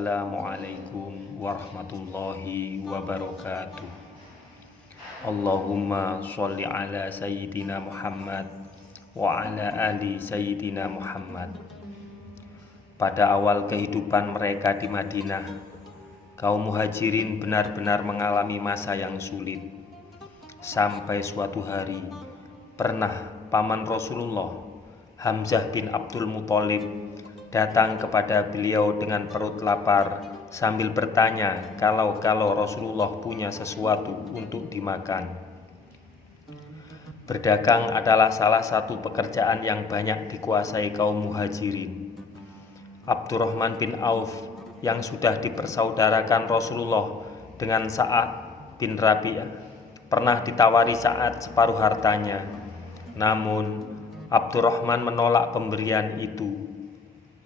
Assalamualaikum warahmatullahi wabarakatuh. Allahumma sholli ala Sayyidina Muhammad wa ala ali Sayyidina Muhammad. Pada awal kehidupan mereka di Madinah, kaum muhajirin benar-benar mengalami masa yang sulit. Sampai suatu hari, pernah paman Rasulullah, Hamzah bin Abdul Muthalib, datang kepada beliau dengan perut lapar sambil bertanya kalau Rasulullah punya sesuatu untuk dimakan. Berdagang adalah salah satu pekerjaan yang banyak dikuasai kaum muhajirin. Abdurrahman bin Auf yang sudah dipersaudarakan Rasulullah dengan Sa'ad bin Rabi'ah pernah ditawari Sa'ad separuh hartanya. Namun Abdurrahman menolak pemberian itu.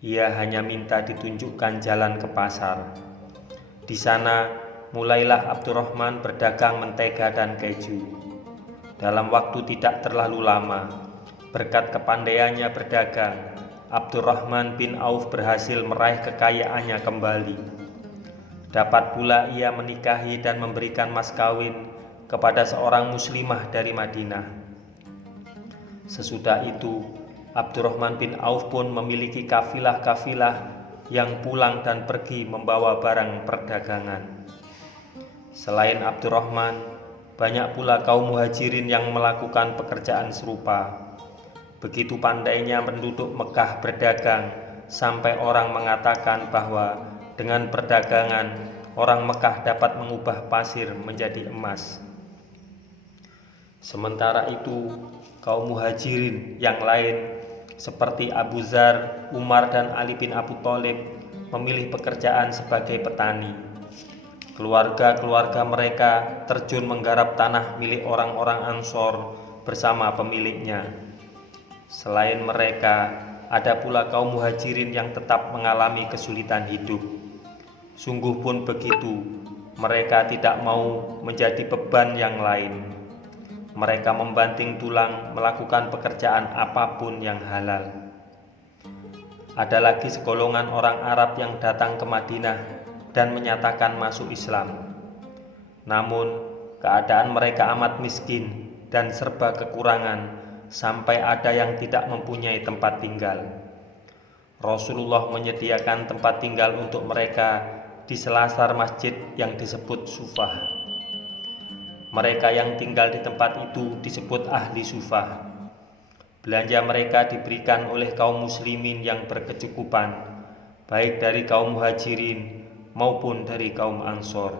Ia hanya minta ditunjukkan jalan ke pasar. Di sana mulailah Abdurrahman berdagang mentega dan keju. Dalam waktu tidak terlalu lama, berkat kepandaiannya berdagang, Abdurrahman bin Auf berhasil meraih kekayaannya kembali. Dapat pula ia menikahi dan memberikan mas kawin kepada seorang muslimah dari Madinah. Sesudah itu, Abdurrahman bin Auf pun memiliki kafilah-kafilah yang pulang dan pergi membawa barang perdagangan. Selain Abdurrahman, banyak pula kaum muhajirin yang melakukan pekerjaan serupa. Begitu pandainya penduduk Mekah berdagang, sampai orang mengatakan bahwa dengan perdagangan, orang Mekah dapat mengubah pasir menjadi emas. Sementara itu, kaum muhajirin yang lain seperti Abu Dzar, Umar dan Ali bin Abi Thalib memilih pekerjaan sebagai petani. Keluarga-keluarga mereka terjun menggarap tanah milik orang-orang Ansor bersama pemiliknya. Selain mereka, ada pula kaum muhajirin yang tetap mengalami kesulitan hidup. Sungguh pun begitu, mereka tidak mau menjadi beban yang lain. Mereka membanting tulang melakukan pekerjaan apapun yang halal. Ada lagi segolongan orang Arab yang datang ke Madinah dan menyatakan masuk Islam. Namun, keadaan mereka amat miskin dan serba kekurangan sampai ada yang tidak mempunyai tempat tinggal. Rasulullah menyediakan tempat tinggal untuk mereka di selasar masjid yang disebut Sufah. Mereka yang tinggal di tempat itu disebut ahli sufah. Belanja mereka diberikan oleh kaum muslimin yang berkecukupan, baik dari kaum muhajirin maupun dari kaum ansor.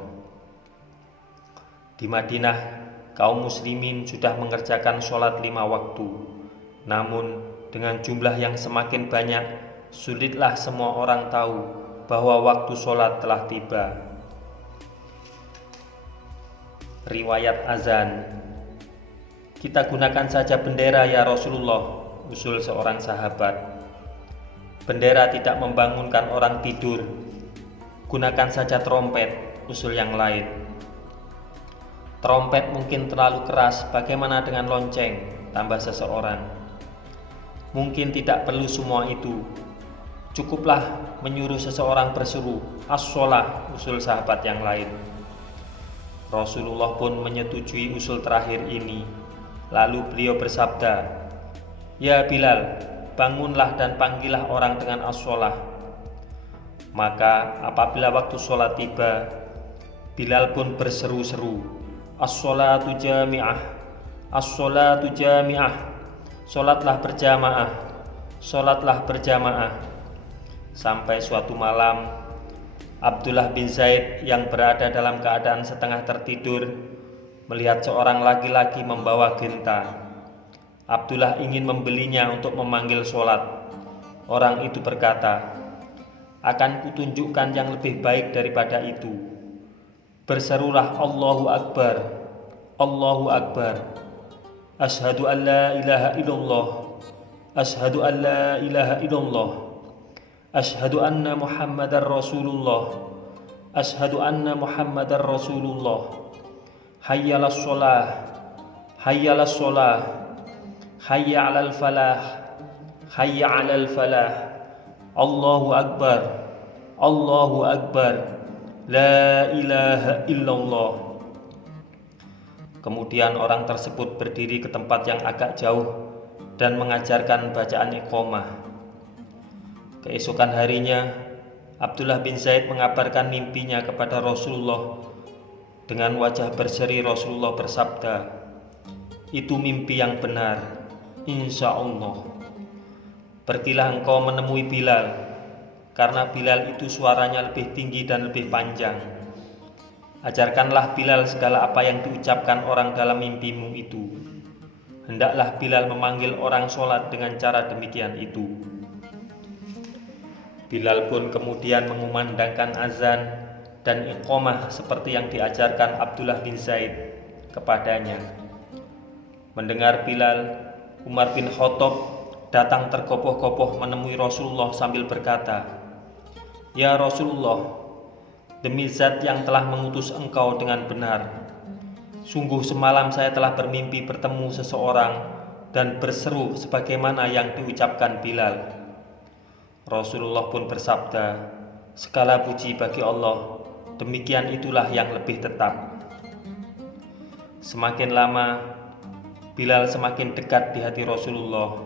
Di Madinah, kaum muslimin sudah mengerjakan sholat 5 waktu. Namun, dengan jumlah yang semakin banyak, sulitlah semua orang tahu bahwa waktu sholat telah tiba. Riwayat azan. Kita gunakan saja bendera ya Rasulullah, usul seorang sahabat. Bendera tidak membangunkan orang tidur. Gunakan saja trompet, usul yang lain. Trompet mungkin terlalu keras, bagaimana dengan lonceng, tambah seseorang. Mungkin tidak perlu semua itu. Cukuplah menyuruh seseorang berseru, as-sholah, usul sahabat yang lain. Rasulullah pun menyetujui usul terakhir ini. Lalu beliau bersabda, "Ya Bilal, bangunlah dan panggillah orang dengan as-sholah." Maka apabila waktu sholat tiba, Bilal pun berseru-seru, "As-sholatu jami'ah, as-sholatu jami'ah, sholatlah berjamaah, sholatlah berjamaah." Sampai suatu malam, Abdullah bin Zaid yang berada dalam keadaan setengah tertidur melihat seorang laki-laki membawa genta. Abdullah ingin membelinya untuk memanggil sholat. Orang itu berkata, "Akan kutunjukkan yang lebih baik daripada itu." Berserulah Allahu Akbar, Allahu Akbar. Asyhadu an la ilaha illallah, asyhadu an la ilaha illallah, asyhadu anna Muhammadar Rasulullah, asyhadu anna Muhammadar Rasulullah. Hayyalas sholah, hayyalas sholah, hayya alal falah, hayya alal falah. Allahu Akbar, Allahu Akbar, la ilaha illallah. Kemudian orang tersebut berdiri ke tempat yang agak jauh dan mengajarkan bacaan iqamah. Keesokan harinya, Abdullah bin Zaid mengabarkan mimpinya kepada Rasulullah. Dengan wajah berseri Rasulullah bersabda, "Itu mimpi yang benar, insya Allah. Pergilah engkau menemui Bilal, karena Bilal itu suaranya lebih tinggi dan lebih panjang. Ajarkanlah Bilal segala apa yang diucapkan orang dalam mimpimu itu. Hendaklah Bilal memanggil orang sholat dengan cara demikian itu." Bilal pun kemudian mengumandangkan azan dan iqamah seperti yang diajarkan Abdullah bin Zaid kepadanya. Mendengar Bilal, Umar bin Khattab datang tergopoh-gopoh menemui Rasulullah sambil berkata, "Ya Rasulullah, demi zat yang telah mengutus engkau dengan benar, sungguh semalam saya telah bermimpi bertemu seseorang dan berseru sebagaimana yang diucapkan Bilal." Rasulullah pun bersabda, "Segala puji bagi Allah, demikian itulah yang lebih tetap." Semakin lama, Bilal semakin dekat di hati Rasulullah,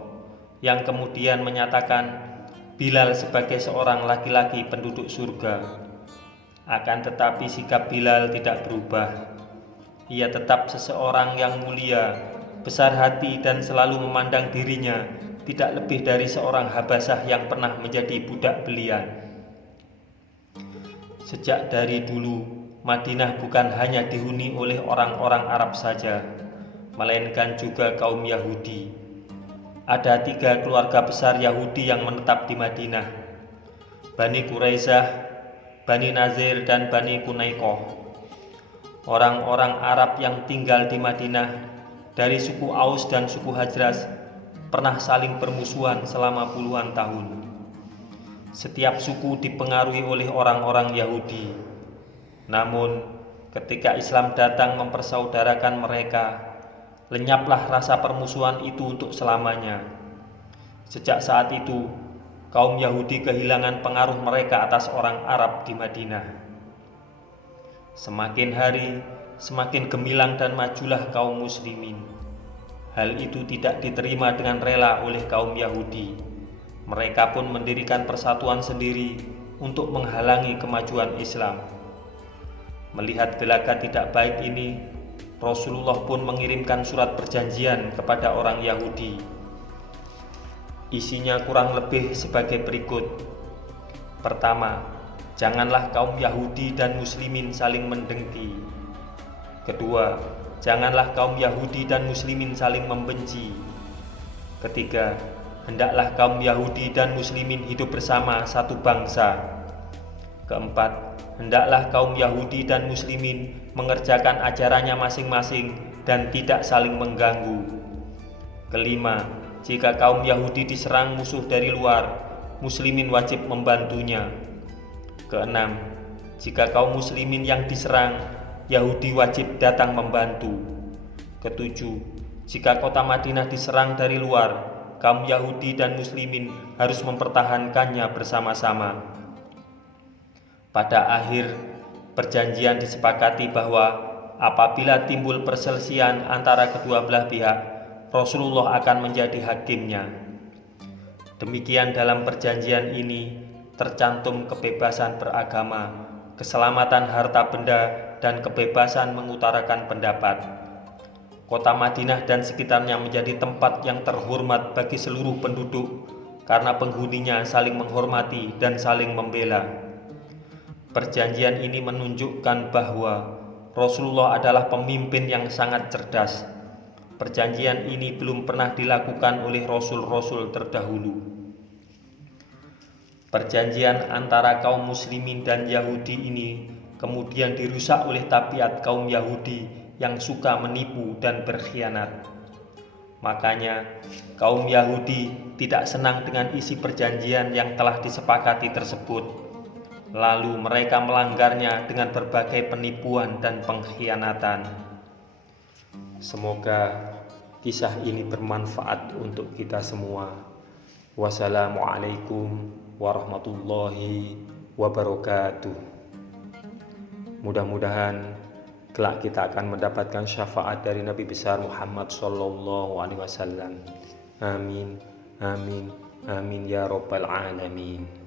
yang kemudian menyatakan Bilal sebagai seorang laki-laki penduduk surga. Akan tetapi sikap Bilal tidak berubah. Ia tetap seseorang yang mulia, besar hati dan selalu memandang dirinya tidak lebih dari seorang Habasah yang pernah menjadi budak belian. Sejak dari dulu, Madinah bukan hanya dihuni oleh orang-orang Arab saja, melainkan juga kaum Yahudi. Ada 3 keluarga besar Yahudi yang menetap di Madinah: Bani Quraisyah, Bani Nazir, dan Bani Qunaiqah. Orang-orang Arab yang tinggal di Madinah dari suku Aus dan suku Hajraj pernah saling bermusuhan selama puluhan tahun. Setiap suku dipengaruhi oleh orang-orang Yahudi. Namun, ketika Islam datang mempersaudarakan mereka, lenyaplah rasa permusuhan itu untuk selamanya. Sejak saat itu, kaum Yahudi kehilangan pengaruh mereka atas orang Arab di Madinah. Semakin hari, semakin gemilang dan majulah kaum muslimin. Hal itu tidak diterima dengan rela oleh kaum Yahudi. Mereka pun mendirikan persatuan sendiri untuk menghalangi kemajuan Islam. Melihat gelagat tidak baik ini, Rasulullah pun mengirimkan surat perjanjian kepada orang Yahudi. Isinya kurang lebih sebagai berikut. Pertama, janganlah kaum Yahudi dan Muslimin saling mendengki. Kedua, janganlah kaum Yahudi dan Muslimin saling membenci. Ketiga, hendaklah kaum Yahudi dan Muslimin hidup bersama satu bangsa. Keempat, hendaklah kaum Yahudi dan Muslimin mengerjakan ajarannya masing-masing dan tidak saling mengganggu. Kelima, jika kaum Yahudi diserang musuh dari luar, Muslimin wajib membantunya. Keenam, jika kaum Muslimin yang diserang, Yahudi wajib datang membantu. Ketujuh, jika kota Madinah diserang dari luar, kaum Yahudi dan Muslimin harus mempertahankannya bersama-sama. Pada akhir perjanjian disepakati bahwa apabila timbul perselisihan antara kedua belah pihak, Rasulullah akan menjadi hakimnya. Demikian dalam perjanjian ini tercantum kebebasan beragama, keselamatan harta benda, dan kebebasan mengutarakan pendapat. Kota Madinah dan sekitarnya menjadi tempat yang terhormat bagi seluruh penduduk karena penghuninya saling menghormati dan saling membela. Perjanjian ini menunjukkan bahwa Rasulullah adalah pemimpin yang sangat cerdas. Perjanjian ini belum pernah dilakukan oleh rasul-rasul terdahulu. Perjanjian antara kaum muslimin dan Yahudi ini kemudian dirusak oleh tabiat kaum Yahudi yang suka menipu dan berkhianat. Makanya kaum Yahudi tidak senang dengan isi perjanjian yang telah disepakati tersebut. Lalu mereka melanggarnya dengan berbagai penipuan dan pengkhianatan. Semoga kisah ini bermanfaat untuk kita semua. Wassalamualaikum warahmatullahi wabarakatuh. Mudah-mudahan kelak kita akan mendapatkan syafaat dari Nabi besar Muhammad sallallahu alaihi wasallam. Amin, amin, amin ya rabbal alamin.